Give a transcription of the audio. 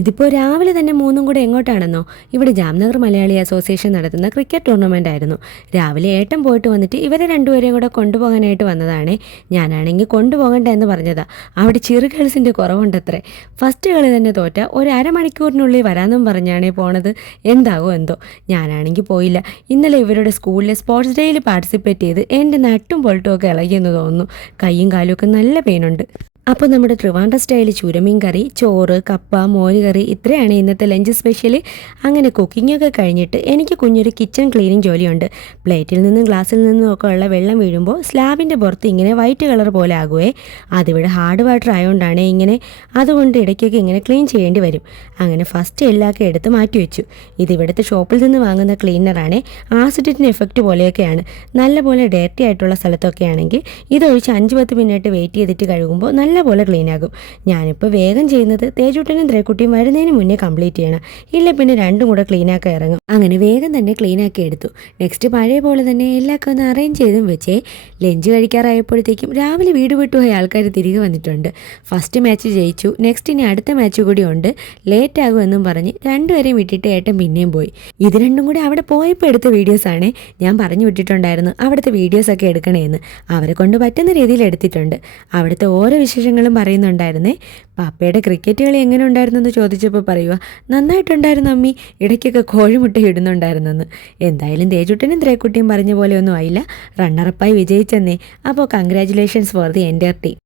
ഇതിപ്പോൾ രാവിലെ തന്നെ മൂന്നും കൂടെ എങ്ങോട്ടാണെന്നോ, ഇവിടെ ജാംനഗർ മലയാളി അസോസിയേഷൻ നടത്തുന്ന ക്രിക്കറ്റ് ടൂർണമെൻ്റ് ആയിരുന്നു. രാവിലെ ഏട്ടൻ പോയിട്ട് വന്നിട്ട് ഇവരെ രണ്ടുപേരെയും കൂടെ കൊണ്ടുപോകാനായിട്ട് വന്നതാണേ. ഞാനാണെങ്കിൽ കൊണ്ടുപോകണ്ട എന്ന് പറഞ്ഞതാ. അവിടെ ചിറു ഗേൾസിൻ്റെ കുറവുണ്ടത്രേ. ഫസ്റ്റ് കളി തന്നെ തോറ്റ ഒരു അരമണിക്കൂറിനുള്ളിൽ വരാമെന്നും പറഞ്ഞാണേ പോണത്. എന്താകോ എന്തോ. ഞാനാണെങ്കിൽ പോയില്ല. ഇന്നലെ ഇവരുടെ സ്കൂളിലെ സ്പോർട്സ് ഡേയിൽ പാർട്ടിസിപ്പേറ്റ് ചെയ്ത് എൻ്റെ നട്ടും പൊൾട്ടും ഒക്കെ ഇളകിയെന്ന് തോന്നുന്നു. കൈയും കാലും ഒക്കെ നല്ല പെയിനുണ്ട്. അപ്പോൾ നമ്മുടെ ട്രിവാൻഡ്രം സ്റ്റൈൽ ചൂരമീൻ കറി, ചോറ്, കപ്പ, മോര് കറി ഇത്രയാണ് ഇന്നത്തെ ലഞ്ച് സ്പെഷ്യൽ. അങ്ങനെ കുക്കിങ്ങൊക്കെ കഴിഞ്ഞിട്ട് എനിക്ക് കുഞ്ഞൊരു കിച്ചൺ ക്ലീനിങ് ജോലിയുണ്ട്. പ്ലേറ്റിൽ നിന്നും ഗ്ലാസ്സിൽ നിന്നും ഒക്കെ ഉള്ള വെള്ളം വീഴുമ്പോൾ സ്ലാബിൻ്റെ പുറത്ത് ഇങ്ങനെ വൈറ്റ് കളർ പോലെ ആകുമേ. അതിവിടെ ഹാർഡ് വാട്ടർ ആയതുകൊണ്ടാണ് ഇങ്ങനെ. അതുകൊണ്ട് ഇടയ്ക്കൊക്കെ ഇങ്ങനെ ക്ലീൻ ചെയ്യേണ്ടി വരും. അങ്ങനെ ഫസ്റ്റ് എല്ലാമൊക്കെ എടുത്ത് മാറ്റി വെച്ചു. ഇതിവിടുത്തെ ഷോപ്പിൽ നിന്ന് വാങ്ങുന്ന ക്ലീനറാണ്. ആസിഡിൻ്റെ എഫക്റ്റ് പോലെയൊക്കെയാണ്. നല്ലപോലെ ഡയറക്റ്റി ആയിട്ടുള്ള സ്ഥലത്തൊക്കെ ആണെങ്കിൽ ഇതൊഴിച്ച് 5-10 മിനിറ്റ് വെയിറ്റ് ചെയ്തിട്ട് കഴുകുമ്പോൾ നല്ലപോലെ ക്ലീൻ ആകും. ഞാനിപ്പോൾ വേഗം ചെയ്യുന്നത് തേജുട്ടനും ത്രേക്കുട്ടിയും വരുന്നതിന് മുന്നേ കംപ്ലീറ്റ് ചെയ്യണം. ഇല്ല പിന്നെ രണ്ടും കൂടെ ക്ലീനാക്കി ഇറങ്ങും. അങ്ങനെ വേഗം തന്നെ ക്ലീനാക്കി എടുത്തു. നെക്സ്റ്റ് പഴയ പോലെ തന്നെ എല്ലാമൊക്കെ ഒന്ന് അറേഞ്ച് ചെയ്തും വെച്ചേ. ലഞ്ച് കഴിക്കാറായപ്പോഴത്തേക്കും രാവിലെ വീട് വിട്ടുപോയ ആൾക്കാർ തിരികെ വന്നിട്ടുണ്ട്. ഫസ്റ്റ് മാച്ച് ജയിച്ചു. നെക്സ്റ്റ് ഇനി അടുത്ത മാച്ച് കൂടി ഉണ്ട്. ലേറ്റ് ആകുമെന്നും പറഞ്ഞ് രണ്ടുപേരെയും വിട്ടിട്ട് ഏട്ടൻ പിന്നെയും പോയി. ഇത് രണ്ടും കൂടെ അവിടെ പോയപ്പോൾ എടുത്ത വീഡിയോസാണ്. ഞാൻ പറഞ്ഞു വിട്ടിട്ടുണ്ടായിരുന്നു അവിടുത്തെ വീഡിയോസൊക്കെ എടുക്കണേന്ന്. അവരെ കൊണ്ട് പറ്റുന്ന രീതിയിൽ എടുത്തിട്ടുണ്ട്. അവിടുത്തെ ഓരോ വിശേഷങ്ങളും പറയുന്നുണ്ടായിരുന്നേ. പാപ്പയുടെ ക്രിക്കറ്റ് കളി എങ്ങനെ ഉണ്ടായിരുന്നെന്ന് ചോദിച്ചപ്പോൾ പറയുക, നന്നായിട്ടുണ്ടായിരുന്നു അമ്മി, ഇടയ്ക്കൊക്കെ കോഴിമുട്ട ഇടുന്നുണ്ടായിരുന്നെന്ന്. എന്തായാലും തേജുട്ടനും ത്രേക്കുട്ടിയും പറഞ്ഞ പോലെ ഒന്നും ആയില്ല. റണ്ണറപ്പായി വിജയിച്ചെന്നേ. അപ്പോൾ congratulations for the enter team.